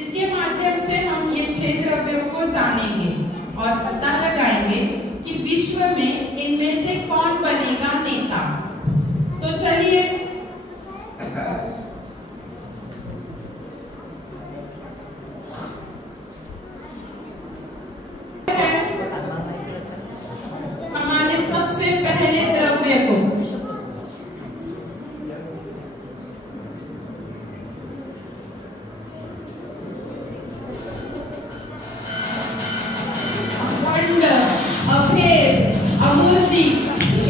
इसके माध्यम से हम ये 6 द्रव्यों को जानेंगे और पता लगाएंगे कि विश्व में इनमें से कौन बनेगा नेता। तो चलिए हमारे सबसे पहले द्रव्य को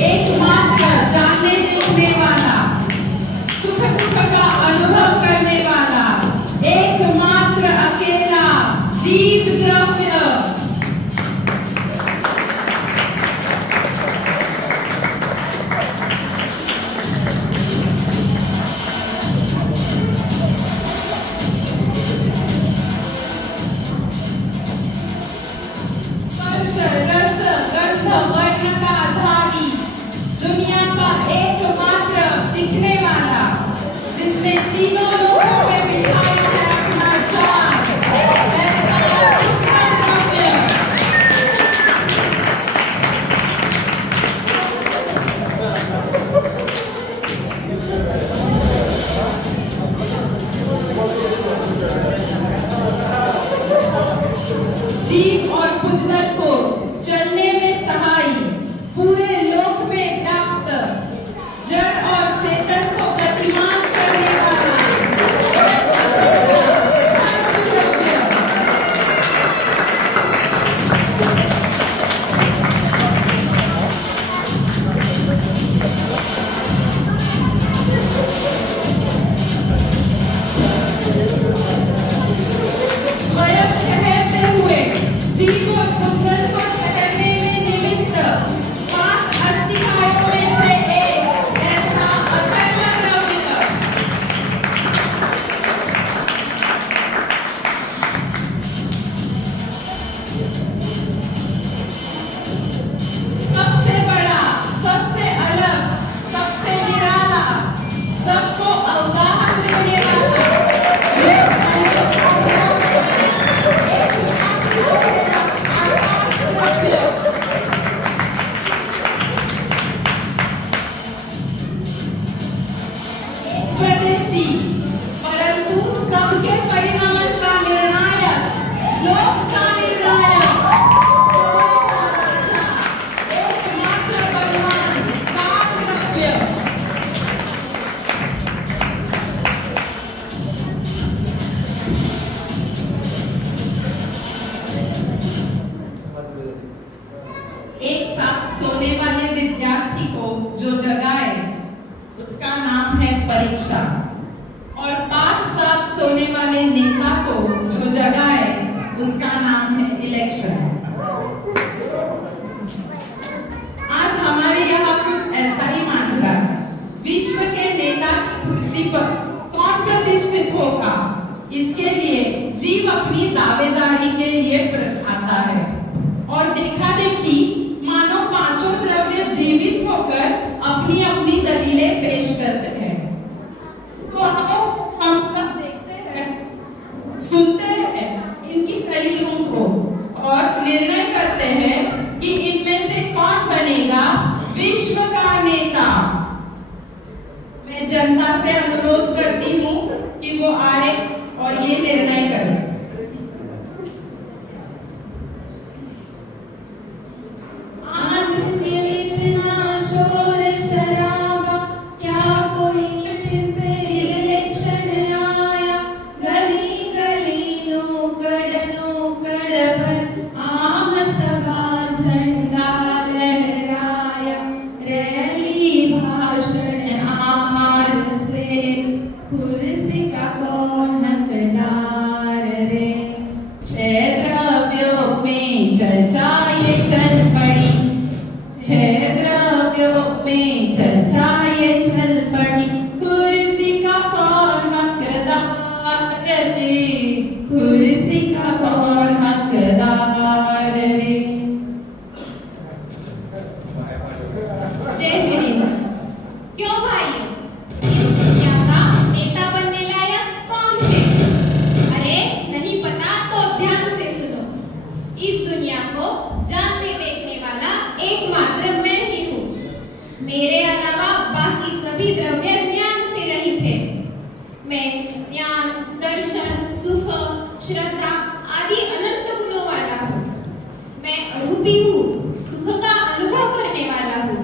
एकमात्र जानने देखने वाला, सुख दुख का अनुभव करने वाला, एकमात्र अकेला जीव द्रव्य। स्पर्श रस गंध वर्ण का आधारी दुनिया का एकमात्र दिखने वाला, जिसने तीनों लोगों में बिछाया है अपना जाल, जीव और पुद्गल को चलने में सहाय, पूरे लोक में व्याप्त, जड़ और चेतन को गतिमान करने वाला स्वयं ठहरते हुए जीव और पुद्गल को ठहरने में निमित्त 5 अस्थिकायों में से एक ऐसा अखंड द्रव्य। सबसे बड़ा, सबसे अलग, सबसे निराला, सबको अवगाहन देने वाला, स्वदेशी परंतु सबके परिणामन का निर्णायक, लोक का निर्णायक, एकमात्र परिमाण काल द्रव्य। एक साथ सोने वाले विद्यार्थी को जो जगाए उसका नाम है परीक्षा, और 5 साथ सोने वाले नेता को जो जगाए उसका नाम है इलेक्शन। आज हमारे यहाँ कुछ ऐसा ही मांझा है। विश्व के नेता की कुर्सी पर कौन प्रतिष्ठित होगा, इसके लिए जीव अपनी दावेदारी के लिए आता है और देखा देखी मानो 5 द्रव्य जीवित होकर अपनी अपनी दलीलें पेश करते हैं। तो हम सब देखते हैं, सुनते हैं इनकी दलीलों को और निर्णय करते हैं कि इनमें से कौन बनेगा विश्व का नेता। मैं जनता से अनुरोध करती हूँ कि वो आए और ये निर्णय करें। आम सभा श्रद्धा आदि अनंत गुणों वाला हूँ। मैं अरूपी हूँ, सुख का अनुभव करने वाला हूँ।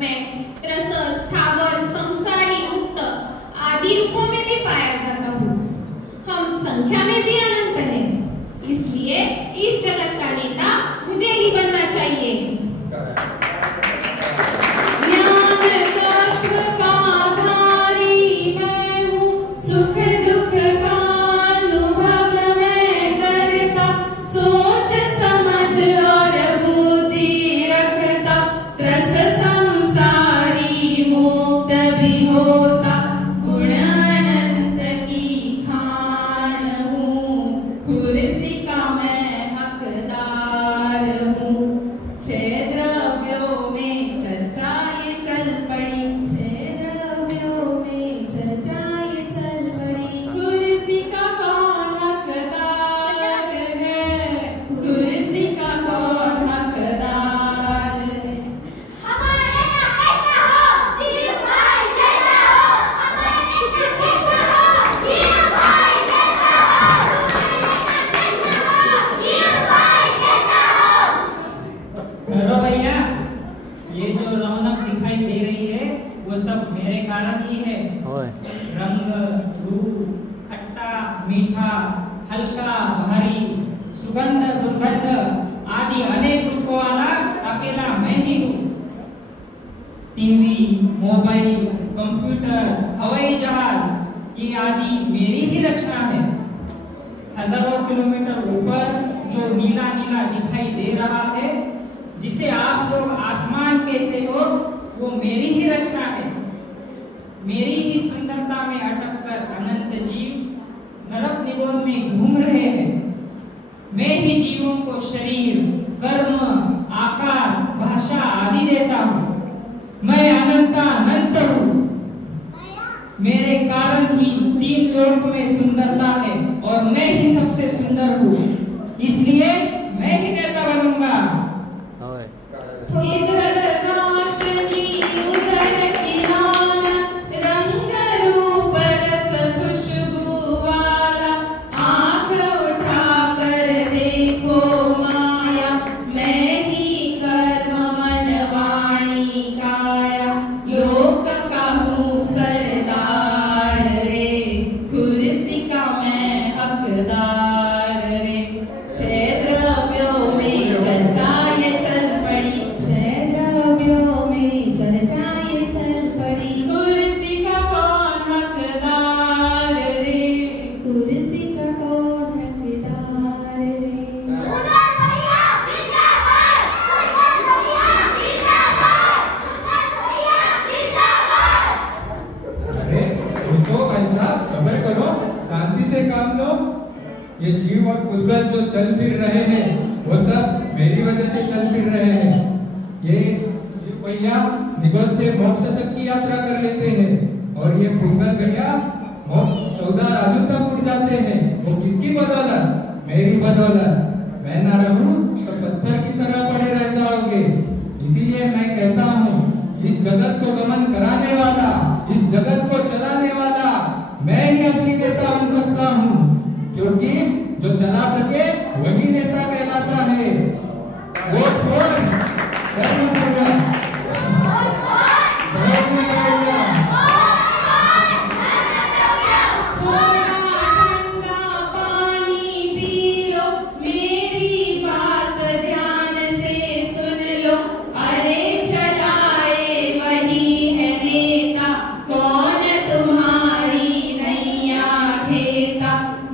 मैं त्रस, स्थावर, संसारी, मुक्त आदि रूपों में भी पाया जाता हूँ। हम संख्या में भी अनंत हैं, इसलिए इस जगत का नेता मुझे ही बनना चाहिए।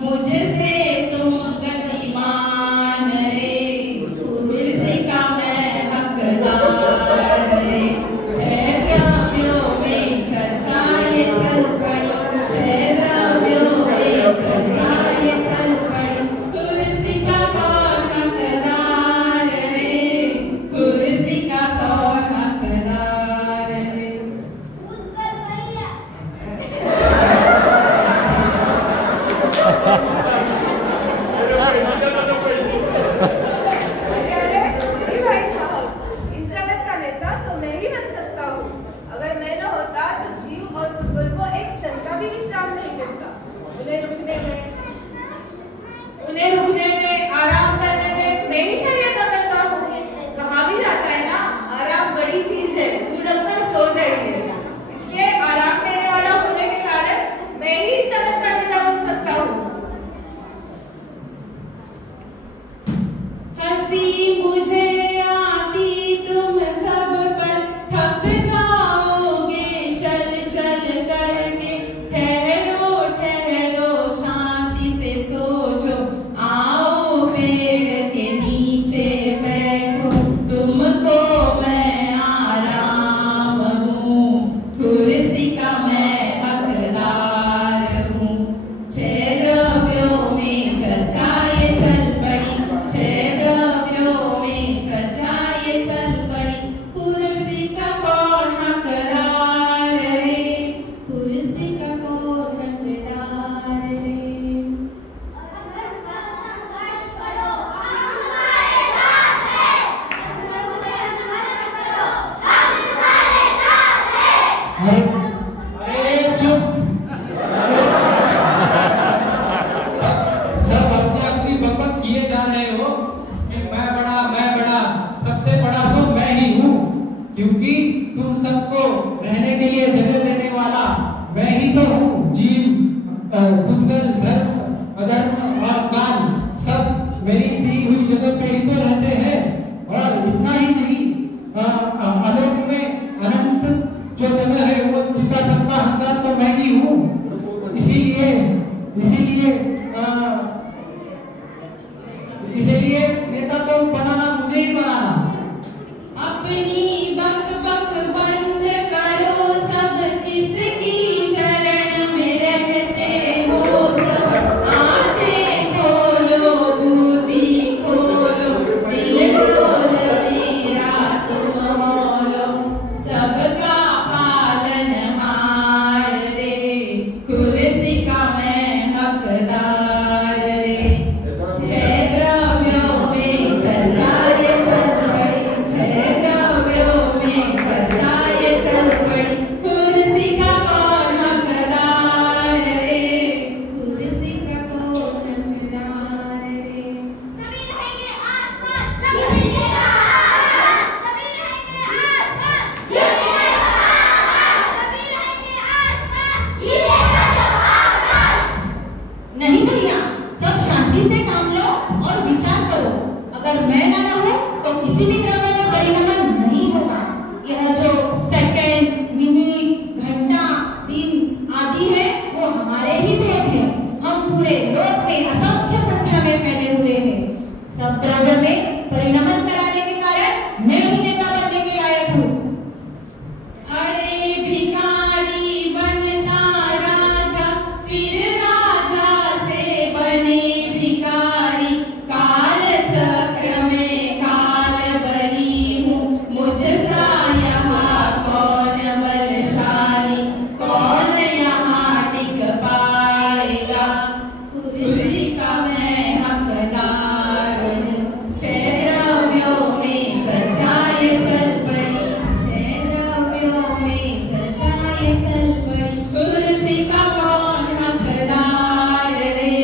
मुझसे तुम गति क्योंकि तुम सबको रहने के लिए जगह देने वाला मैं ही तो हूँ। जीव, भूतगल, धर्म, अधर्म और काल सब मेरी दी हुई जगह पे ही तो रहते हैं। और इतना ही नहीं, आलोक में अनंत जो जगह है वो उसका सबका हकदार तो मैं ही हूँ। इसीलिए नेता तो बनाना मुझे ही बनाना। अपनी बक बक बंद करो, सब किसकी शरण में रहते हो। सब आंखें खोलो, बुद्धि खोलो, दिल खोल मेरा तुम बोलो। सबका पालनहार रे, कुर्सी का मैं हकदार रे। जय द्रव्यों में चर्चाए चल पड़ी, जय द्रव्यों में चर्चाए चल पड़ी। कुर्सी का कौन हकदार रे, कुर्सी का कौन हकदार रे। सभी रहेंगे आसपास, सभी रहेंगे आसपास, सभी रहेंगे आसपास, जीतेगा तो आकाश, सभी रहेंगे आसपास, जीतेगा तो आकाश। नहीं भैया, सब शांति से काम लो और विचार करो। अगर मैं ना रहूं तो किसी भी द्रव्य में परिवर्तन नहीं होगा। यह जो सेकंड, मिनट, घंटा, दिन आदि है वो हमारे ही भेद है। हम पूरे लोक में असंख्य संख्या में फैले हुए हैं। सब द्रव्य में परिणमन कराने के कारण मैं ही नेता बनने के लायक हूँ। अरे भिखारी बनता राजा, फिर राजा से बने भिखारी। काल चक्र में काल बली हूँ, मुझसा यहाँ कौन बलशाली। कौन यहाँ टिक पाएगा, कुर्सी का मैं हकदार हूँ। जय द्रव्यों में चर्चाए चल पड़ी, जय द्रव्यों में चर्चाए चल पड़ी। कुर्सी का कौन हकदार रे,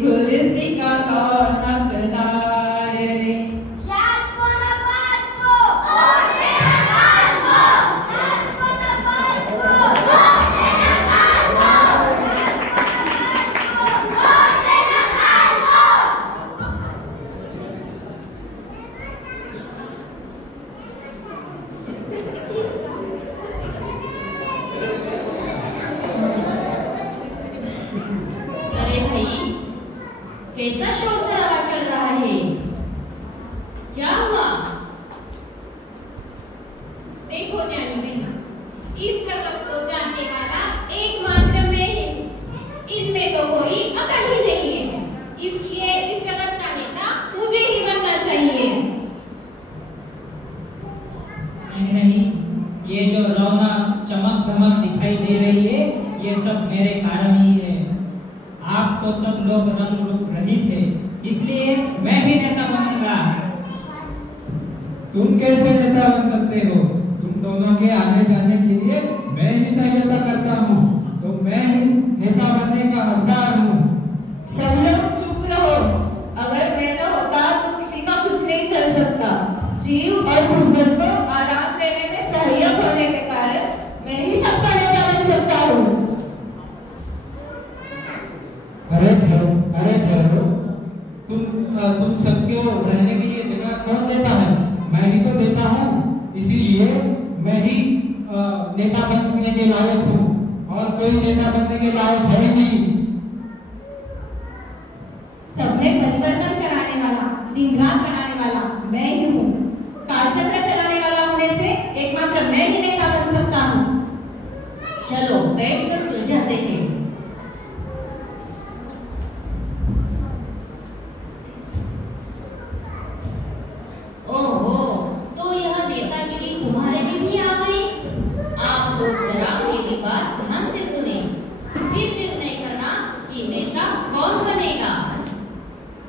कुर्सी का कौन हकदार रे। शाद को न पात को, और देना काल को, शाद को न पात को, और देना काल को, और देना काल को। अरे भाई, कैसा शोर शराबा चल रहा है? क्या हुआ? देखो ज्ञानी बहन, इस जगत को जानने वाला एकमात्र मैं ही हूँ। इनमें तो कोई अकल ही नहीं है, इसलिए इस जगत का नेता मुझे ही बनना चाहिए। नहीं, ये जो रौनक चमक धमक दिखाई दे रही है ये सब मेरे कारण ही है। आप तो सब लोग रंग रूप रहित थे, इसलिए मैं भी नेता बनूंगा। तुम कैसे नेता बन सकते हो? तुम दोनों के आने जाने के लिए मैं ही सहायता करता हूँ, तो मैं ही नेता बनने का हकदार हूँ। सब लोग चुप रहो। अगर मैं न होता तो किसी का कुछ नहीं चल सकता। जीव और भूतगल को आराम देने में सहायक होने के कारण मैं ही सबका नेता बन सकता हूँ। अरे ठहरो, तुम सबको रहने के लिए जगह कौन देता है? मैं ही तो देता हूँ। इसीलिए मैं ही नेता बनने के लायक हूँ, और कोई नेता बनने के लायक है ही नहीं। सब में परिवर्तन कराने वाला, दिन रात बनाने वाला मैं ही हूँ। कालचक्र चलाने वाला होने से एकमात्र मैं ही नेता बन सकता हूँ। चलो बैठकर सुलझाते हैं। ओहो, तो यह नेतागिरी तुम्हारे में भी आ गई। आप लोग जरा मेरी बात ध्यान से सुने, फिर निर्णय करना कि नेता कौन बनेगा।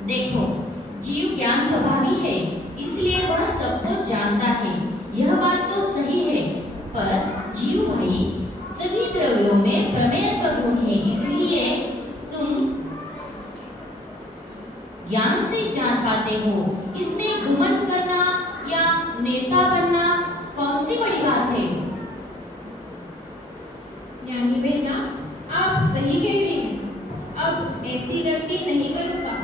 देखो, जीव ज्ञान स्वभावी है, इसलिए वह सबको जानता है। यह बात तो सही है, पर जीव भाई सभी द्रव्यों में प्रमेयत्व गुण है, इसलिए तुम ज्ञान से जान पाते हो। इसमें घमंड करना या नेता बनना कौन सी बड़ी बात है। यानी बहना आप सही कह रही हैं, अब ऐसी गलती नहीं करूंगा।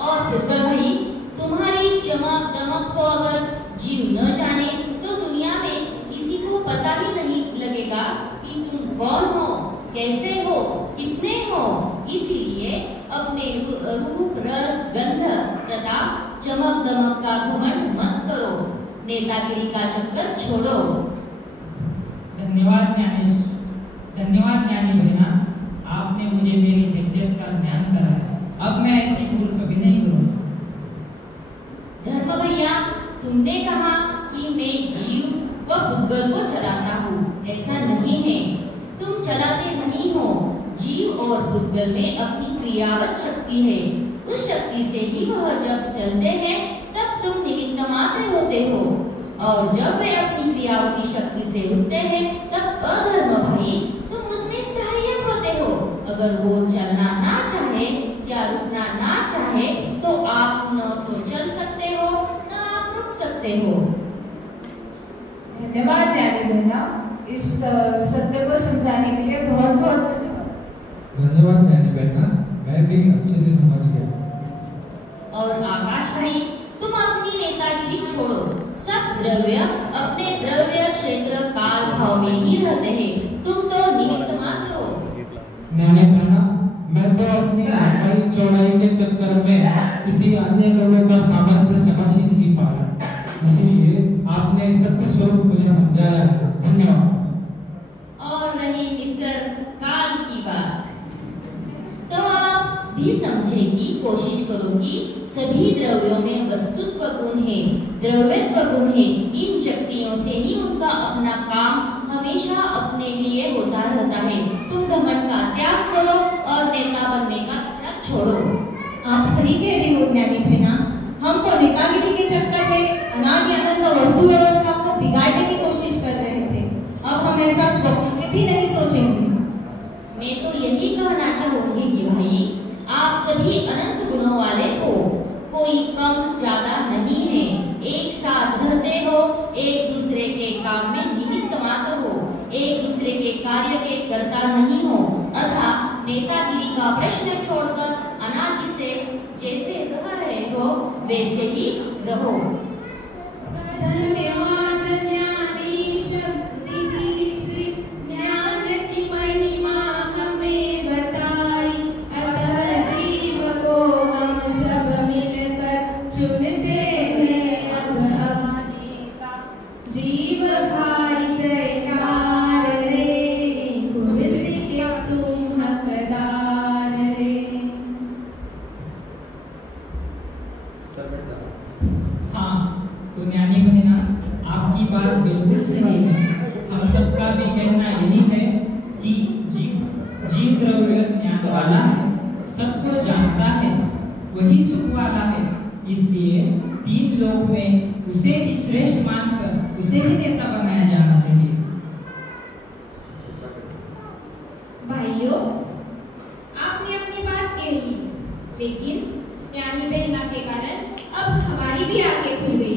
और पुत्र भाई, तुम्हारी चमक दमक को अगर जीव न जाने तो दुनिया में किसी को पता ही नहीं लगेगा कि तुम कौन हो, कैसे हो, कितने हो। इसीलिए अपने रूप रस गंध तथा चमक दमक का घमंड मत करो, नेतागिरी का चक्कर छोड़ो। धन्यवाद ज्ञानी बहना, आपने मुझे मेरी हैसियत का ज्ञान कराया। अब मैं ऐसी भूल कभी नहीं करूंगा। धर्म भैया, तुमने कहा कि मैं जीव व पुद्गल को चलाता हूँ, ऐसा नहीं है। तुम चलाते नहीं हो। जीव और पुद्गल में अपनी क्रियावत शक्ति है। उस शक्ति से ही वह जब चलते हैं तब तुम निमित्त मात्र होते हो, और जब वे अपनी क्रियावती शक्ति से रुकते हैं तब अधर्म भाई तुम उसमें सहायक होते हो। अगर वो चलना ना चाहे या रुकना ना चाहे तो आप न तो चल सकते हो न आप रुक सकते हो। धन्यवाद ज्ञानी बहना, इस सत्य को समझाने के लिए बहुत बहुत धन्यवाद। धन्यवाद ज्ञानी बहना, मैं भी अच्छे से समझ गया। और आकाश भाई, तुम अपनी नेतागिरी छोड़ो। सब द्रव्य अपने द्रव्य क्षेत्र काल भाव में ही रहते हैं, तुम तो निमित्त मात्र हो। ज्ञानी बहना, मैं तो अपनी लंबाई चौड़ाई के चक्कर में किसी अन्य लोगों का सामर्थ्य समझ ही नहीं पाया, इसीलिए आपने सत्य स्वरूप मुझे समझाया है। धन्यवाद। और रही मिस्टर काल की बात, तो आप भी समझने की कोशिश करो कि सभी द्रव्यों में वस्तुत्व गुण है, द्रव्यत्व गुण है। इन शक्तियों से ही उनका अपना काम हमेशा अपने लिए होता रहता है। तुम घमंड का त्याग करो और नेता बनने का कचरा छोड़ो। आप सही कह रही हो ज्ञानी बहना, हम तो नेतागिरी के चक्कर में अनादि अनंत वस्तु व्यवस्था को बिगाड़ने की कोशिश कर रहे थे। अब हम ऐसा स्वप्न में भी नहीं सोचेंगे। मैं तो यही कहना चाहूंगी कि भाई, आप सभी अनंत गुणों वाले हो, कोई कम ज्यादा नहीं है। एक साथ रहते हो, एक दूसरे के काम में निमित्त मात्र हो, एक दूसरे के कार्य के कर्ता नहीं हो। अतः नेतागिरी का प्रश्न छोड़कर अनादि से जैसे रह रहे हो वैसे ही रहो। धन्यवाद ज्ञानी शक्ति की श्री ज्ञान की महिमा हमें बताई, अतः जीव को हम सब मिलकर चुनते हैं अब नेता। जीव भाई जयकार रे, कुर्सी के तुम हकदार रे। हाँ, तो ज्ञानी बहना, आपकी बात बिल्कुल सही है। हम सबका भी कहना यही है कि जीव द्रव्य ज्ञान वाला है, सबको जानता है, वही सुख वाला है। इसलिए तीन लोक में उसे ही श्रेष्ठ मानकर उसे ही नेता बनाया जाना चाहिए। भाइयों, आपने अपनी बात कही, लेकिन ज्ञानी बहना के कारण अब हमारी भी आंखें खुल गई।